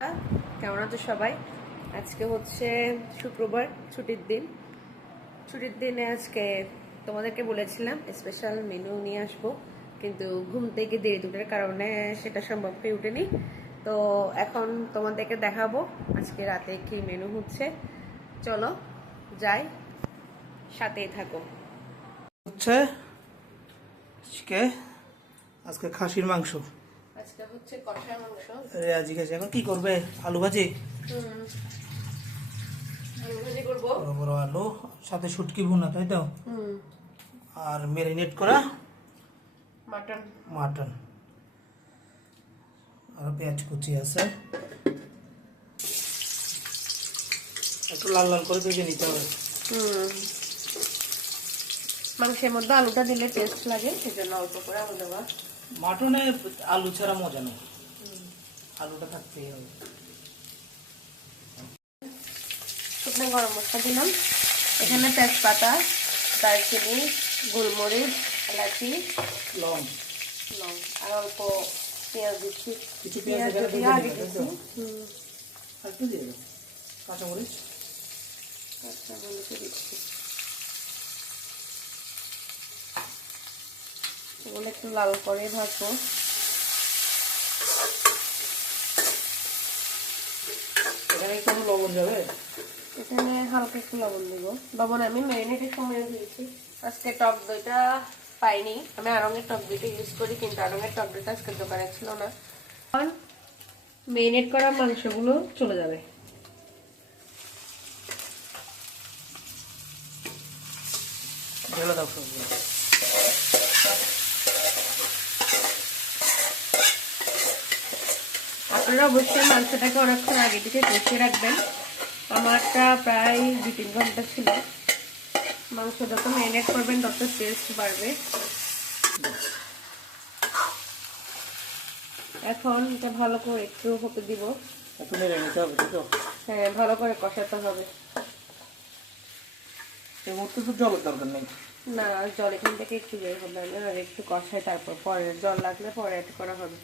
কেমন আছো সবাই? আজকে হচ্ছে শুক্রবার, ছুটির দিনে আজকে তোমাদেরকে বলেছিলাম স্পেশাল মেনু নিয়ে আসবো, কিন্তু ঘুম থেকে দেরি দুটোর কারণে সেটা সম্ভব হয়ে ওঠেনি। তো এখন তোমাদেরকে দেখাবো আজকে রাতে কি মেনু হচ্ছে। চলো যাই, সাথেই থাকো। হচ্ছে আজকে আজকে খাসির মাংস। আজকে হচ্ছে কষা মাংস। রেয়াজি খাসি। এখন কি করবে? আলু ভাজি। আলু ভাজি করবো। বড় বড় আলু, সাথে শুটকি ভুনা, তাই তো? আর ম্যারিনেট করা মাটন। মাটন, আর পেঁয়াজ কুচি আছে। একটু লাল লাল করে ভেজে নিতে হবে। মাংসের মধ্যে আলুটা দিলে টেস্ট লাগে, সেজন্য অল্প করে আলু দেওয়া। মাটনে আলু ছাড়া মজা নেই, আলুটা থাকতেই হবে। শুকনো গরম মশলা দিলাম, এখানে তেজপাতা, দারচিনি, গোলমরিচ, এলাচি, লং, আর অল্প পেঁয়াজ দিচ্ছি। কিছু পেঁয়াজ যদিও আগে দিচ্ছি। আর একটু দিয়ে দেবো কাঁচামরিচ। কাঁচামরিচ দিচ্ছি, এগুলো একটু লাল করে ভাজবো। এখানে কোনো লবণ যাবে? এখানে হালকা একটু লবণ দিব। লবণ আমি ম্যারিনেটের সময় দিয়েছি। আজকে টক দইটা পাইনি, আমি আড়ঙের টক দইটা ইউজ করি, কিন্তু আড়ঙের টক দইটা আজকে দোকানে ছিল না। এখন ম্যারিনেট করা মাংসগুলো চলে যাবে। ঢেলে দাও সবজি। আপনারা অবশ্যই মাংসটাকে অনেকক্ষণ আগে থেকে কষিয়ে রাখবেন। আমারটা প্রায় 2-3 ঘন্টা ছিল। মাংস যত ম্যারিনেট করবেন তত টেস্ট বাড়বে। এখন এটা ভালো করে একটু হতে দিব। একটু নেড়ে নিতে হবে, তাই তো? হ্যাঁ, ভালো করে কষাতে হবে। এই মুহূর্তে তো জলের দরকার নেই। না, জল এখান থেকে একটু বের হবে, আমি আর একটু কষাই, তারপর পরে জল লাগলে পরে অ্যাড করা হবে।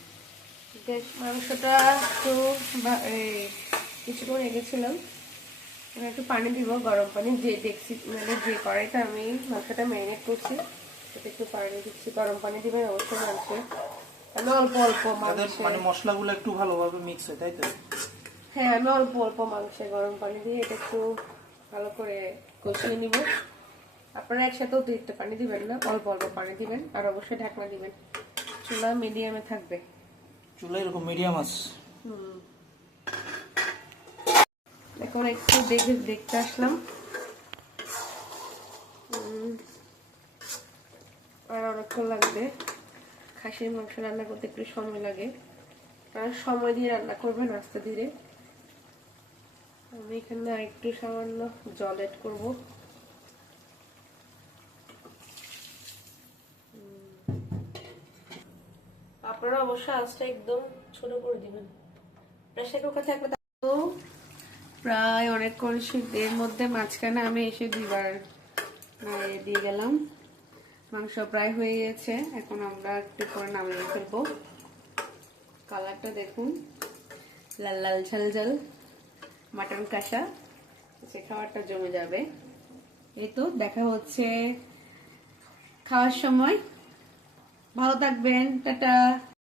মাংসটা একটু কিছুক্ষণ রেখেছিলাম, আমি একটু পানি দিব, গরম পানি, যে দেখছি মানে যে কড়াইটা আমি মাংসটা ম্যারিনেট করছি সেটা একটু পানি দিচ্ছি। গরম পানি দিবেন অবশ্যই মাংসে। আমি অল্প অল্প মাংসে, মানে মশলাগুলো একটু ভালোভাবে মিক্স হয়, তাই তো? হ্যাঁ, আমি অল্প অল্প মাংসে গরম পানি দিয়ে এটা একটু ভালো করে কষিয়ে নিব। আপনারা একসাথে অতিরিক্ত পানি দিবেন না, অল্প অল্প পানি দিবেন, আর অবশ্যই ঢাকনা দিবেন। চুলা মিডিয়ামে থাকবে। চুলা এরকম মিডিয়াম আছে। এখন একটু দেখতে আসলাম। আর অনেকক্ষণ লাগবে। খাসির মাংস রান্না করতে একটু সময় লাগে, কারণ সময় দিয়ে রান্না করবেন আস্তে ধীরে। আমি এখানে একটু সামান্য জল এড করবো। আপনারা অবশ্যই আঁচটা একদম ছোট করে দিবেন। প্রেসার কুকার থাকলে তো প্রায় অনেকক্ষণ শীতের মধ্যে মাঝখানে আমি এসে 2বার দিয়ে গেলাম। মাংস প্রায় হয়ে গেছে, এখন আমরা একটু করে নামিয়ে ফেলবো। কালারটা দেখুন, লাল লাল ঝাল ঝাল মাটন কষা, সে খাবারটা জমে যাবে। এই তো দেখা হচ্ছে খাওয়ার সময়। ভালো থাকবেন, টাটা।